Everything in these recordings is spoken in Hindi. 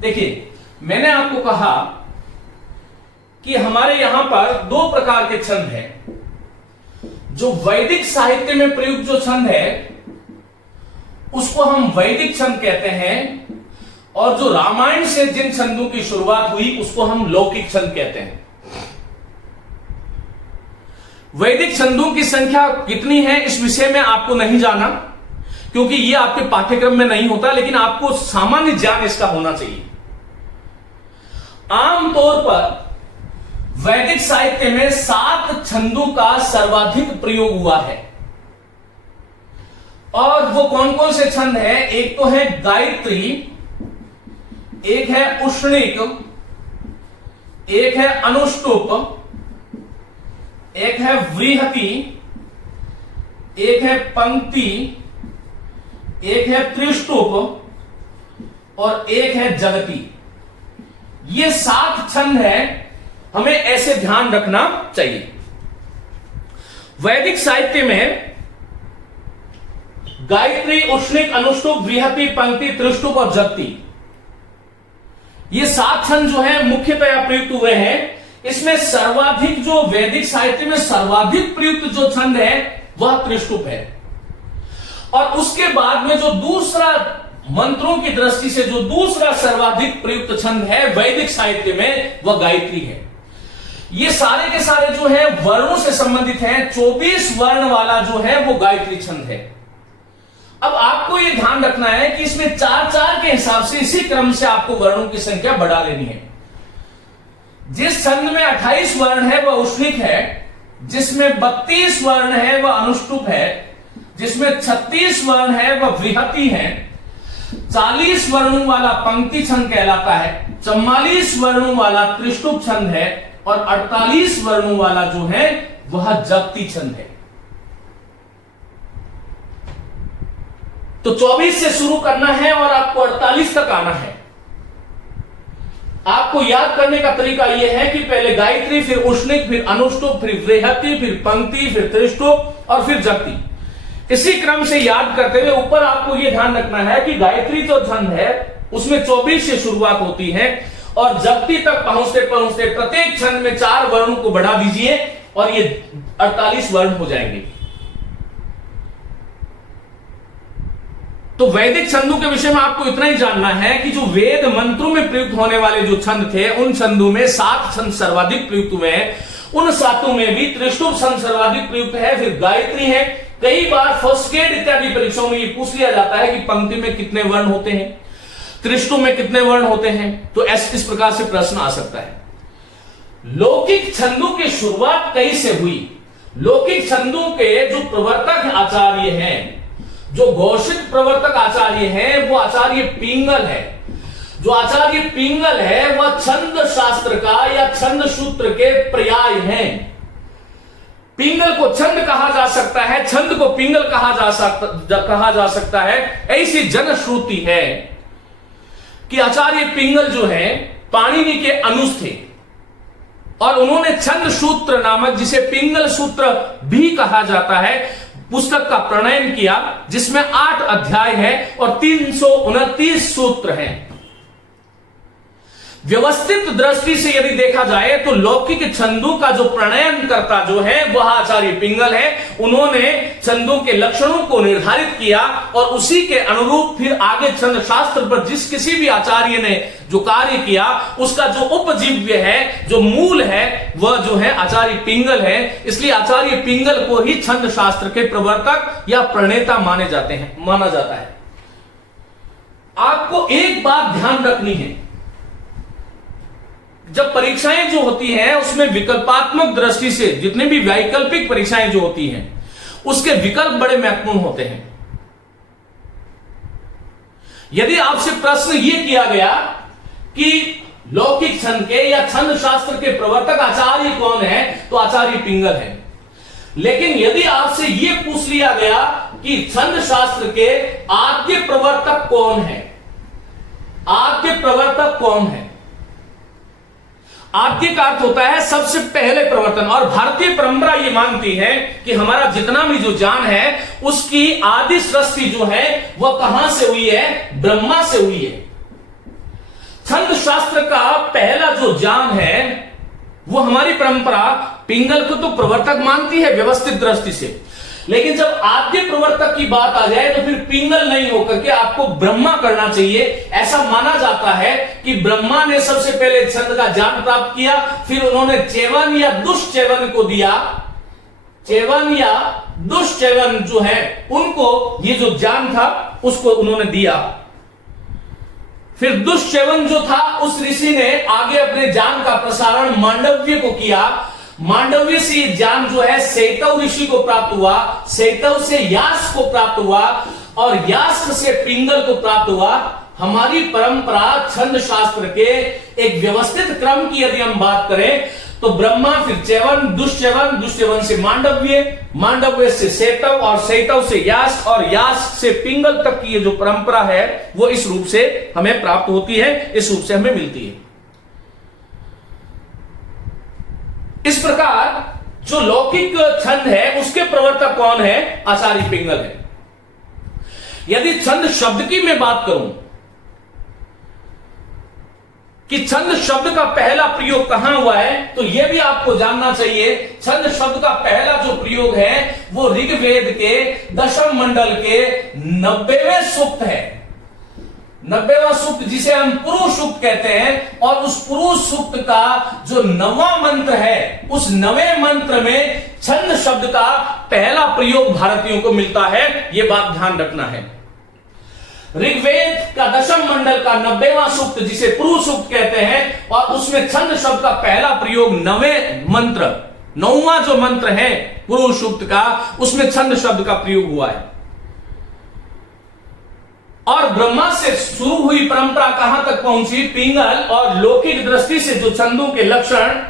देखिए, मैंने आपको कहा कि हमारे यहां पर दो प्रकार के छंद हैं। जो वैदिक साहित्य में प्रयुक्त जो छंद है उसको हम वैदिक छंद कहते हैं, और जो रामायण से जिन छंदों की शुरुआत हुई उसको हम लौकिक छंद कहते हैं। वैदिक छंदों की संख्या कितनी है इस विषय में आपको नहीं जाना, क्योंकि यह आपके पाठ्यक्रम में नहीं होता, लेकिन आपको सामान्य ज्ञान इसका होना चाहिए। आमतौर पर वैदिक साहित्य में 7 छंदों का सर्वाधिक प्रयोग हुआ है। और वो कौन कौन से छंद है? एक तो है गायत्री, एक है उष्णिक, एक है अनुष्टुप, एक है व्रीहति, एक है पंक्ति, एक है त्रिष्टुप और एक है जगति। ये 7 छंद है, हमें ऐसे ध्यान रखना चाहिए। वैदिक साहित्य में गायत्री, उष्णिक, अनुष्टुप, व्रीहति, पंक्ति, त्रिष्टुप और जगति, ये 7 छंद जो है मुख्यतया प्रयुक्त हुए हैं। इसमें सर्वाधिक, जो वैदिक साहित्य में सर्वाधिक प्रयुक्त जो छंद है वह त्रिष्टुप है, और उसके बाद में जो दूसरा, मंत्रों की दृष्टि से जो दूसरा सर्वाधिक प्रयुक्त छंद है वैदिक साहित्य में वह गायत्री है। ये सारे के सारे जो है वर्णों से संबंधित हैं। 24 वर्ण वाला जो है वो गायत्री छंद है। अब आपको यह ध्यान रखना है कि इसमें 4-4 के हिसाब से, इसी क्रम से आपको वर्णों की संख्या बढ़ा लेनी है। जिस छंद में 28 वर्ण है वह उष्णिक है, जिसमें 32 वर्ण है वह अनुष्टुप है, जिसमें 36 वर्ण है वह व्रीहति है, 40 वर्णों वाला पंक्ति छंद कहलाता है, 44 वर्णों वाला त्रिष्टुप छंद है, और 48 वर्णों वाला जो है वह जगति छंद है। तो 24 से शुरू करना है और आपको 48 तक आना है। आपको याद करने का तरीका यह है कि पहले गायत्री, फिर उष्णिक, फिर अनुष्टुप, फिर व्रीहति, फिर पंक्ति, फिर त्रिष्टुप और फिर जगति। इसी क्रम से याद करते हुए ऊपर आपको यह ध्यान रखना है कि गायत्री जो छंद है उसमें 24 से शुरुआत होती है, और जगति तक पहुंचते पहुंचते प्रत्येक छंद में 4 वर्णों को बढ़ा दीजिए और ये 48 वर्ण हो जाएंगे। तो वैदिक छंदों के विषय में आपको इतना ही जानना है कि जो वेद मंत्रों में प्रयुक्त होने वाले जो छंद थे, उन छंदों में 7 छंद सर्वाधिक प्रयुक्त हुए हैं। उन 7 में भी त्रिष्टुप छंद सर्वाधिक प्रयुक्त है, फिर गायत्री है। कई बार फर्स्ट ग्रेड इत्यादि परीक्षाओं में ये पूछ लिया जाता है कि पंक्ति में कितने वर्ण होते हैं, त्रिष्टुप में कितने वर्ण होते हैं, तो इस प्रकार से प्रश्न आ सकता है। लौकिक छंदों की शुरुआत कैसे हुई? लौकिक छंदों के जो प्रवर्तक आचार्य हैं, जो घोषित प्रवर्तक आचार्य हैं, वो आचार्य पिंगल है। जो आचार्य पिंगल है वह छंद शास्त्र का या छंद सूत्र के पर्याय हैं। पिंगल को छंद कहा जा सकता है, छंद को पिंगल कहा जा सकता है। ऐसी जनश्रुति है कि आचार्य पिंगल जो है पाणिनि के अनुज थे, और उन्होंने छंद सूत्र नामक, जिसे पिंगल सूत्र भी कहा जाता है, पुस्तक का प्रणयन किया, जिसमें 8 अध्याय है और 329 सूत्र हैं। व्यवस्थित दृष्टि से यदि देखा जाए तो लौकिक छंदों का जो प्रणयन करता जो है वह आचार्य पिंगल है। उन्होंने छंदों के लक्षणों को निर्धारित किया और उसी के अनुरूप फिर आगे छंद शास्त्र पर जिस किसी भी आचार्य ने जो कार्य किया उसका जो उपजीव्य है, जो मूल है, वह जो है आचार्य पिंगल है। इसलिए आचार्य पिंगल को ही छंद शास्त्र के प्रवर्तक या प्रणेता माना जाता है। आपको एक बात ध्यान रखनी है, जब परीक्षाएं जो होती हैं उसमें विकल्पात्मक दृष्टि से जितने भी वैकल्पिक परीक्षाएं जो होती हैं उसके विकल्प बड़े महत्वपूर्ण होते हैं। यदि आपसे प्रश्न यह किया गया कि लौकिक छंद के या छंद शास्त्र के प्रवर्तक आचार्य कौन है, तो आचार्य पिंगल है। लेकिन यदि आपसे यह पूछ लिया गया कि छंद शास्त्र के आद्य प्रवर्तक कौन है, आद्य प्रवर्तक कौन है, आद्य का अर्थ होता है सबसे पहले प्रवर्तन। और भारतीय परंपरा यह मानती है कि हमारा जितना भी जो ज्ञान है उसकी आदि सृष्टि जो है वह कहां से हुई है, ब्रह्मा से हुई है। छंद शास्त्र का पहला जो ज्ञान है वो हमारी परंपरा पिंगल को तो प्रवर्तक मानती है व्यवस्थित दृष्टि से, लेकिन जब आद्य प्रवर्तक की बात आ जाए तो फिर पिंगल नहीं होकर के आपको ब्रह्मा करना चाहिए। ऐसा माना जाता है कि ब्रह्मा ने सबसे पहले छंद का ज्ञान प्राप्त किया, फिर उन्होंने चेवन या दुष्चेवन को दिया। चेवन या दुष्चेवन जो है उनको ये जो ज्ञान था उसको उन्होंने दिया। फिर दुष्चेवन जो था उस ऋषि ने आगे अपने ज्ञान का प्रसारण मांडव्य को किया। मांडव्य से ज्ञान जो है सेतव ऋषि को प्राप्त हुआ, सेतव से यास्क को प्राप्त हुआ और यास्क से पिंगल को प्राप्त हुआ। हमारी परंपरा छंद शास्त्र के एक व्यवस्थित क्रम की यदि हम बात करें तो ब्रह्मा, फिर चेवन, दुष्चेवन, दुष्चेवन से मांडव्य, मांडव्य से सेतव और सेतव से यास्क और यास्क से पिंगल तक की ये जो परंपरा है वो इस रूप से हमें प्राप्त होती है, इस रूप से हमें मिलती है। इस प्रकार जो लौकिक छंद है उसके प्रवर्तक कौन है? आचार्य पिंगल है। यदि छंद शब्द की मैं बात करूं कि छंद शब्द का पहला प्रयोग कहां हुआ है, तो यह भी आपको जानना चाहिए। छंद शब्द का पहला जो प्रयोग है वो ऋग्वेद के दशम मंडल के 90वें सूक्त है। 90वां सूक्त जिसे हम पुरुष सूक्त कहते हैं, और उस पुरुष सूक्त का जो 9वां मंत्र है उस 9वें मंत्र में छंद शब्द का पहला प्रयोग भारतीयों को मिलता है। यह बात ध्यान रखना है। ऋग्वेद का दशम मंडल का 90वां सूक्त जिसे पुरुष सूक्त कहते हैं और उसमें छंद शब्द का पहला प्रयोग 9वें मंत्र, 9वां जो मंत्र है पुरुष सूक्त का, उसमें छंद शब्द का प्रयोग हुआ है। और ब्रह्मा से शुरू हुई परंपरा कहां तक पहुंची? पिंगल। और लौकिक दृष्टि से जो छंदों के लक्षण,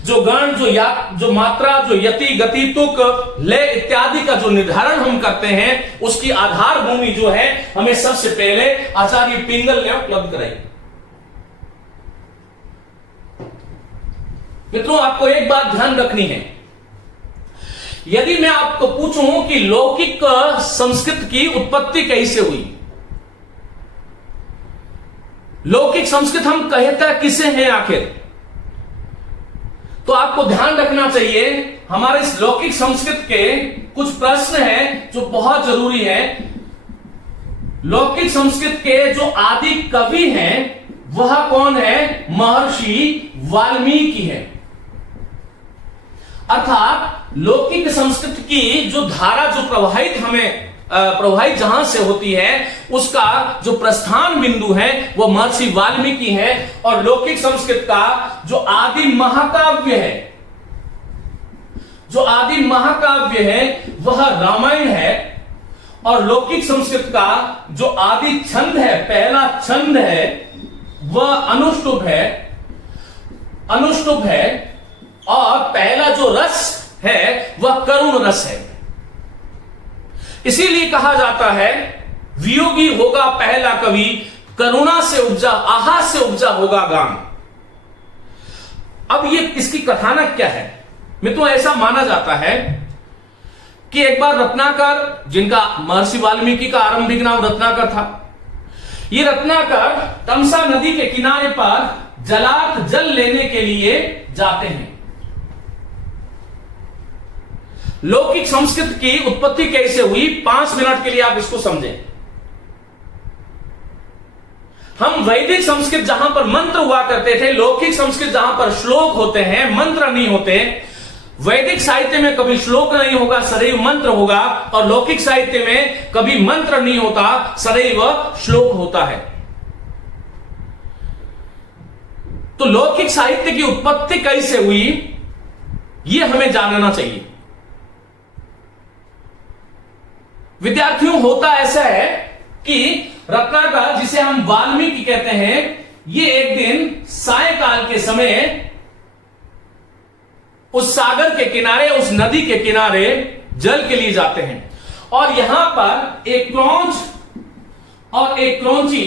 जो गण, जो मात्रा, जो यति, गति, तुक, लय इत्यादि का जो निर्धारण हम करते हैं उसकी आधार भूमि जो है हमें सबसे पहले आचार्य पिंगल ने उपलब्ध कराई। मित्रों, आपको एक बात ध्यान रखनी है। यदि मैं आपको पूछूं कि लौकिक संस्कृत की उत्पत्ति कैसे हुई, लौकिक संस्कृत हम कहता किसे हैं आखिर, तो आपको ध्यान रखना चाहिए हमारे इस लौकिक संस्कृत के कुछ प्रश्न हैं जो बहुत जरूरी है। लौकिक संस्कृत के जो आदि कवि हैं वह कौन है? महर्षि वाल्मीकि है। अर्थात लौकिक संस्कृत की जो धारा जो प्रवाहित जहां से होती है उसका जो प्रस्थान बिंदु है वो महर्षि वाल्मीकि है। और लौकिक संस्कृत का जो आदि महाकाव्य है, जो आदि महाकाव्य है वह रामायण है। और लौकिक संस्कृत का जो आदि छंद है, पहला छंद है वह अनुष्टुप है, अनुष्टुप है। और पहला जो रस है वह करुण रस है। इसीलिए कहा जाता है वियोगी होगा पहला कवि, करुणा से उपजा, आहा से उपजा होगा गान। अब ये इसकी कथानक क्या है? मित्रों, ऐसा माना जाता है कि एक बार रत्नाकर, जिनका महर्षि वाल्मीकि का आरंभिक नाम रत्नाकर था, ये रत्नाकर तमसा नदी के किनारे पर जलार्थ जल लेने के लिए जाते हैं। लौकिक संस्कृत की उत्पत्ति कैसे हुई, 5 मिनट के लिए आप इसको समझें। हम वैदिक संस्कृत जहां पर मंत्र हुआ करते थे, लौकिक संस्कृत जहां पर श्लोक होते हैं, मंत्र नहीं होते। वैदिक साहित्य में कभी श्लोक नहीं होगा, सदैव मंत्र होगा। और लौकिक साहित्य में कभी मंत्र नहीं होता, सदैव श्लोक होता है। तो लौकिक साहित्य की उत्पत्ति कैसे हुई यह हमें जानना चाहिए। विद्यार्थियों, होता ऐसा है कि रत्नाकर, जिसे हम वाल्मीकि कहते हैं, ये एक दिन सायंकाल के समय उस सागर के किनारे, उस नदी के किनारे जल के लिए जाते हैं। और यहां पर एक क्रौंच और एक क्रौंची,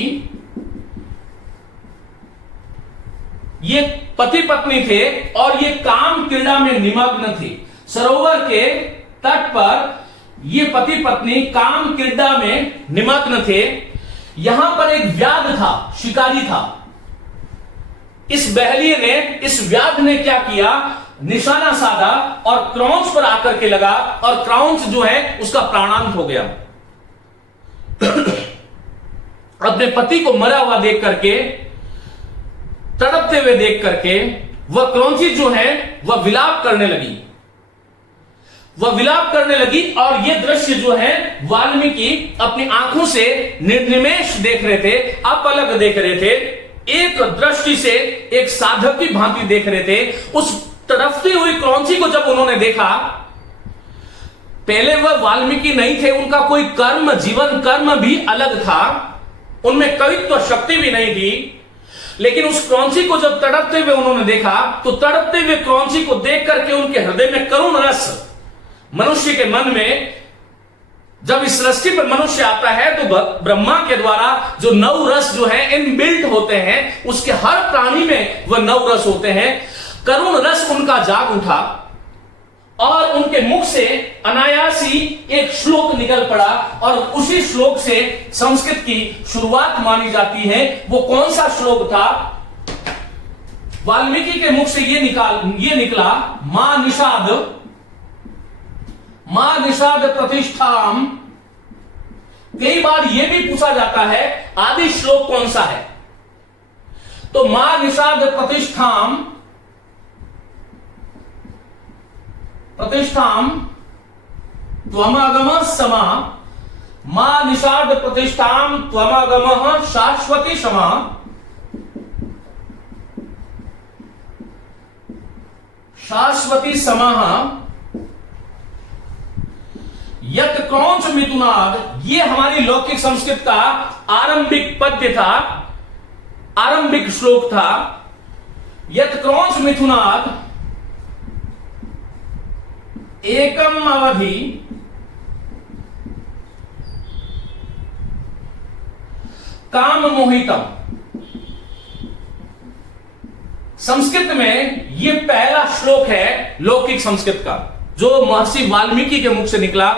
ये पति पत्नी थे और ये काम क्रीड़ा में निमग्न थे। सरोवर के तट पर ये पति पत्नी काम क्रीड़ा में निमग्न थे। यहां पर एक व्याघ्र था, शिकारी था। इस बहलिए ने, इस व्याध ने क्या किया, निशाना साधा और क्रौंच पर आकर के लगा और क्रौंच जो है उसका प्राणांत हो गया। अपने पति को मरा हुआ देख करके, तड़पते हुए देख करके वह क्रौंची जो है वह विलाप करने लगी, वह विलाप करने लगी। और यह दृश्य जो है वाल्मीकि अपनी आंखों से निर्निमेष देख रहे थे, अपलग देख रहे थे, एक दृष्टि से एक साधक की भांति देख रहे थे। उस तड़पती हुई क्रौंची को जब उन्होंने देखा, पहले वह वाल्मीकि नहीं थे, उनका कोई कर्म, जीवन कर्म भी अलग था, उनमें कवित्व शक्ति भी नहीं थी। लेकिन उस क्रौंची को जब तड़पते हुए उन्होंने देखा, तो तड़पते हुए क्रौंची को देख करके उनके हृदय में करुण रस, मनुष्य के मन में जब इस सृष्टि पर मनुष्य आता है तो ब्रह्मा के द्वारा जो नव रस जो है इनबिल्ट होते हैं, उसके हर प्राणी में वह नव रस होते हैं। करुण रस उनका जाग उठा और उनके मुख से अनायास ही एक श्लोक निकल पड़ा और उसी श्लोक से संस्कृत की शुरुआत मानी जाती है। वो कौन सा श्लोक था? वाल्मीकि के मुख से ये निकला, मां निषाद प्रतिष्ठाम। कई बार यह भी पूछा जाता है आदि श्लोक कौन सा है, तो मां निषाद प्रतिष्ठाम त्वमगम समा, मां निषाद प्रतिष्ठाम त्वमगम शाश्वती समा, शाश्वती समाह यत क्रौंच मिथुनाद। ये हमारी लौकिक संस्कृत का आरंभिक पद्य था, आरंभिक श्लोक था। यत क्रौंच मिथुनाद एकम अवधि काम मोहितम। संस्कृत में यह पहला श्लोक है लौकिक संस्कृत का, जो महर्षि वाल्मीकि के मुख से निकला।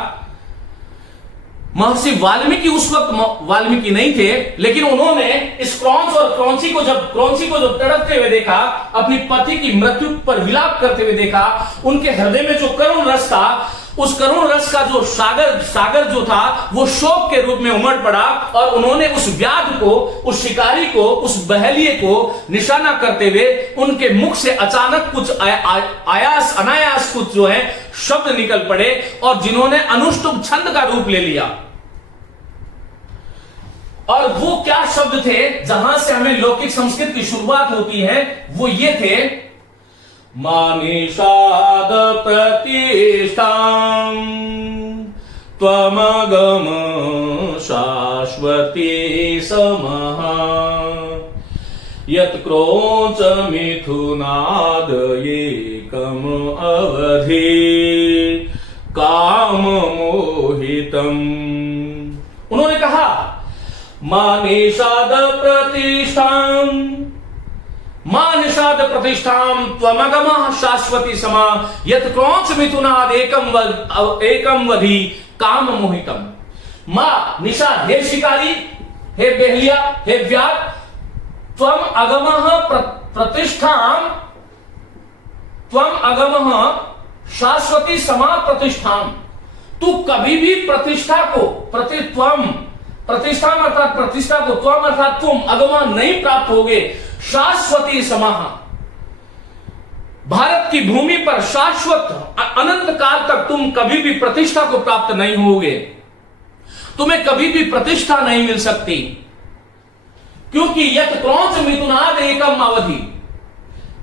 महर्षि वाल्मीकि उस वक्त वाल्मीकि नहीं थे, लेकिन उन्होंने इस क्रौंच और क्रौंची को जब तड़पते हुए देखा, अपनी पति की मृत्यु पर विलाप करते हुए देखा, उनके हृदय में जो करुण रस था, उस करुण रस का जो सागर जो था वो शोक के रूप में उमड़ पड़ा और उन्होंने उस व्याध को, उस शिकारी को, उस बहलिए को निशाना करते हुए उनके मुख से अचानक कुछ अनायास कुछ जो है शब्द निकल पड़े और जिन्होंने अनुष्टुप छंद का रूप ले लिया। और वो क्या शब्द थे जहां से हमें लौकिक संस्कृत की शुरुआत होती है, वो ये थे, मानिषाद प्रतिष्ठां त्वमगम शाश्वती समः यत् क्रौंच मिथुनाद एकम अवधि काम मोहितम। उन्होंने कहा मानिषाद प्रतिष्ठां त्वमगमः शाश्वती समा यत् क्रौंच मिथुनाद एकम वधि काम मोहितम। मां निषाद, हे शिकारी, हे बहलिया, हे व्याध, त्वम अगमः प्रतिष्ठां, त्वम अगमः शाश्वती समा प्रतिष्ठां। तू कभी भी प्रतिष्ठा को, प्रतिष्ठा अर्थात प्रतिष्ठा को, त्वम अर्थात तुम, अगमः नहीं प्राप्त होगे, शाश्वती समाह, भारत की भूमि पर शाश्वत अनंत काल तक तुम कभी भी प्रतिष्ठा को प्राप्त नहीं होगे, तुम्हें कभी भी प्रतिष्ठा नहीं मिल सकती, क्योंकि यत क्रौंच मिथुनाद एकम अवधि।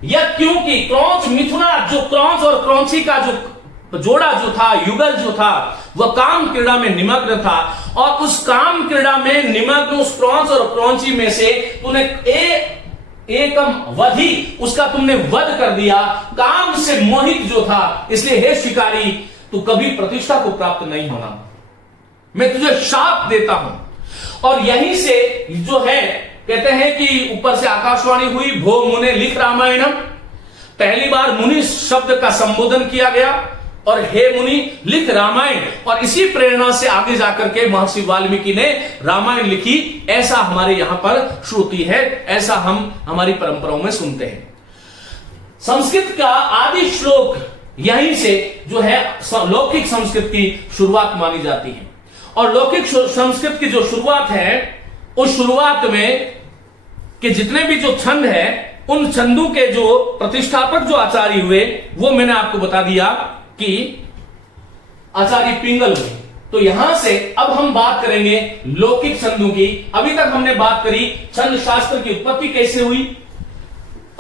यत क्योंकि क्रौंच मिथुनाद, जो क्रौंच और क्रौंची का जो जोड़ा जो था, युगल जो था, वह काम क्रीड़ा में निमग्न था और उस काम क्रीड़ा में निमग्न उस क्रौंच और क्रौंची में से तूने एकम वधि, उसका तुमने वध कर दिया, काम से मोहित जो था। इसलिए हे शिकारी, तू कभी प्रतिष्ठा को प्राप्त नहीं होना, मैं तुझे शाप देता हूं। और यहीं से जो है कहते हैं कि ऊपर से आकाशवाणी हुई, भो मुने लिख रामायणम। पहली बार मुनि शब्द का संबोधन किया गया, और हे मुनि लिख रामायण, और इसी प्रेरणा से आगे जाकर के महर्षि वाल्मीकि ने रामायण लिखी, ऐसा हमारे यहां पर श्रुति है, ऐसा हम हमारी परंपराओं में सुनते हैं। संस्कृत का आदि श्लोक यहीं से जो है लौकिक संस्कृत की शुरुआत मानी जाती है। और लौकिक संस्कृत की जो शुरुआत है, उस शुरुआत में के जितने भी जो छंद है, उन छंदों के जो प्रतिष्ठापक जो आचार्य हुए, वो मैंने आपको बता दिया कि आचार्य पिंगल हुए। तो यहां से अब हम बात करेंगे लौकिक छंदों की। अभी तक हमने बात करी छंद शास्त्र की उत्पत्ति कैसे हुई,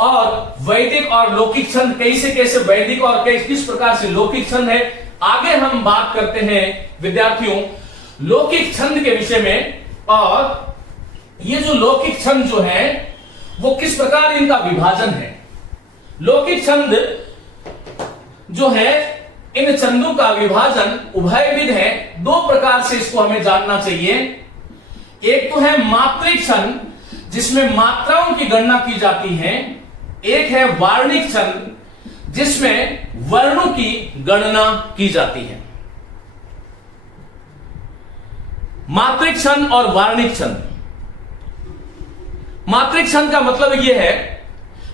और वैदिक और लौकिक छंद कैसे कैसे वैदिक और किस प्रकार से लौकिक छंद है। आगे हम बात करते हैं विद्यार्थियों लौकिक छंद के विषय में, और ये जो लौकिक छंद जो है वो किस प्रकार इनका विभाजन है। लौकिक छंद जो है, इन छंदों का विभाजन उभयविध है। दो प्रकार से इसको हमें जानना चाहिए। एक तो है मात्रिक छंद, जिसमें मात्राओं की गणना की जाती है। एक है वार्णिक छंद, जिसमें वर्णों की गणना की जाती है। मात्रिक छंद और वार्णिक छंद। मात्रिक छंद का मतलब यह है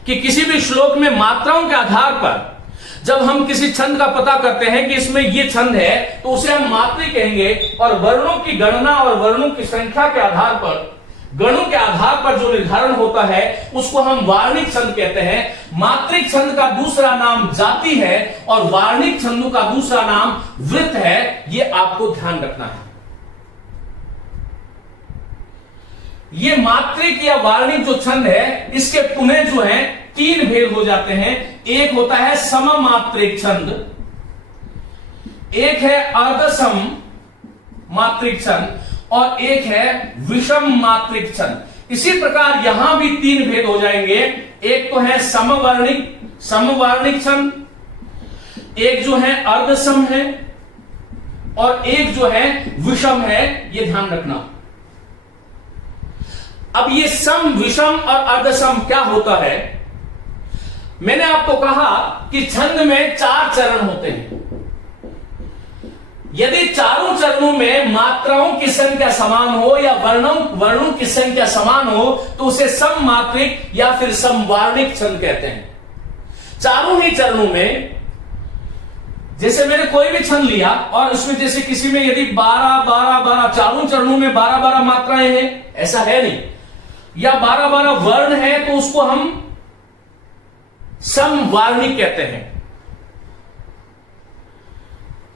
कि किसी भी श्लोक में मात्राओं के आधार पर जब हम किसी छंद का पता करते हैं कि इसमें यह छंद है, तो उसे हम मात्रिक कहेंगे। और वर्णों की गणना और वर्णों की संख्या के आधार पर, गणों के आधार पर जो निर्धारण होता है, उसको हम वार्णिक छंद कहते हैं। मात्रिक छंद का दूसरा नाम जाति है और वार्णिक छंदों का दूसरा नाम वृत्त है। यह आपको ध्यान रखना है। ये मात्रिक या वार्णिक जो छंद है, इसके पुनः जो है तीन भेद हो जाते हैं। एक होता है सममात्रिक छंद, एक है अर्धसम मात्रिक छंद, और एक है विषम मात्रिक छंद। इसी प्रकार यहां भी तीन भेद हो जाएंगे। एक तो है समवार्णिक छंद, एक जो है अर्धसम है, और एक जो है विषम है। यह ध्यान रखना। अब ये सम, विषम और अर्धसम क्या होता है? मैंने आपको कहा कि छंद में 4 चरण होते हैं। यदि चारों चरणों में मात्राओं की संख्या समान हो या वर्णों की संख्या समान हो, तो उसे सममात्रिक या फिर समवार्णिक छंद कहते हैं। चारों ही चरणों में, जैसे मैंने कोई भी छंद लिया और उसमें जैसे किसी में यदि 12 चारों चरणों में 12 मात्राएं हैं, ऐसा है नहीं, या 12 वर्ण है, तो उसको हम समवार्णिक कहते हैं।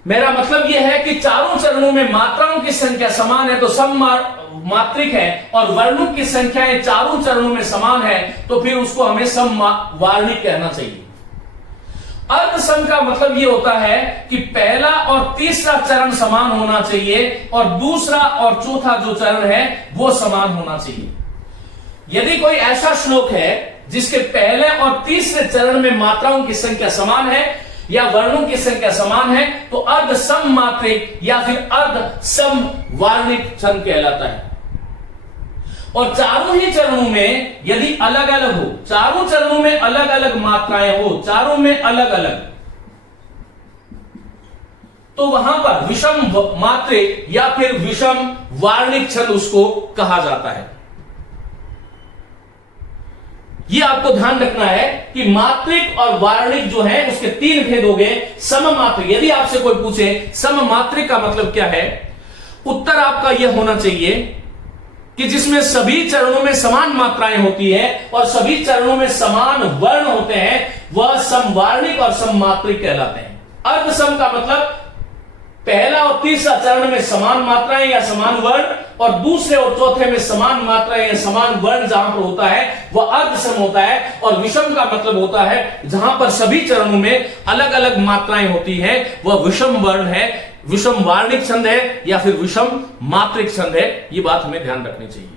मेरा मतलब यह है कि चारों चरणों में मात्राओं की संख्या समान है तो सममात्रिक है, और वर्णों की संख्याएं चारों चरणों में समान है, तो फिर उसको हमें समवार्णिक कहना चाहिए। अर्धसम का मतलब यह होता है कि पहला और तीसरा चरण समान होना चाहिए, और दूसरा और चौथा जो चरण है वो समान होना चाहिए। यदि कोई ऐसा श्लोक है जिसके पहले और तीसरे चरण में मात्राओं की संख्या समान है या वर्णों की संख्या समान है, तो अर्ध सममात्रिक या फिर अर्ध समवार्णिक छंद कहलाता है। और चारों ही चरणों में यदि अलग अलग हो, चारों चरणों में अलग अलग मात्राएं हो, चारों में अलग अलग, तो वहां पर विषम मात्रिक या फिर विषम वार्णिक छंद उसको कहा जाता है। यह आपको ध्यान रखना है कि मात्रिक और वार्णिक जो है उसके 3 भेद हो गए। सममात्रिक, यदि आपसे कोई पूछे सममात्रिक का मतलब क्या है, उत्तर आपका यह होना चाहिए कि जिसमें सभी चरणों में समान मात्राएं होती है और सभी चरणों में समान वर्ण होते हैं, वह समवार्णिक और सममात्रिक कहलाते हैं। अर्धसम का मतलब पहला और तीसरा चरण में समान मात्राएं या समान वर्ण, और दूसरे और चौथे में समान मात्राएं या समान वर्ण जहां पर होता है वह अर्धसम होता है। और विषम का मतलब होता है जहां पर सभी चरणों में अलग अलग मात्राएं होती हैं, वह विषम वर्ण है, विषम वार्णिक छंद है या फिर विषम मात्रिक छंद है। यह बात हमें ध्यान रखनी चाहिए।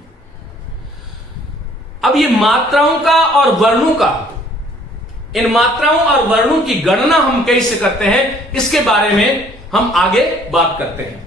अब ये मात्राओं का और वर्णों का, इन मात्राओं और वर्णों की गणना हम कैसे करते हैं, इसके बारे में हम आगे बात करते हैं।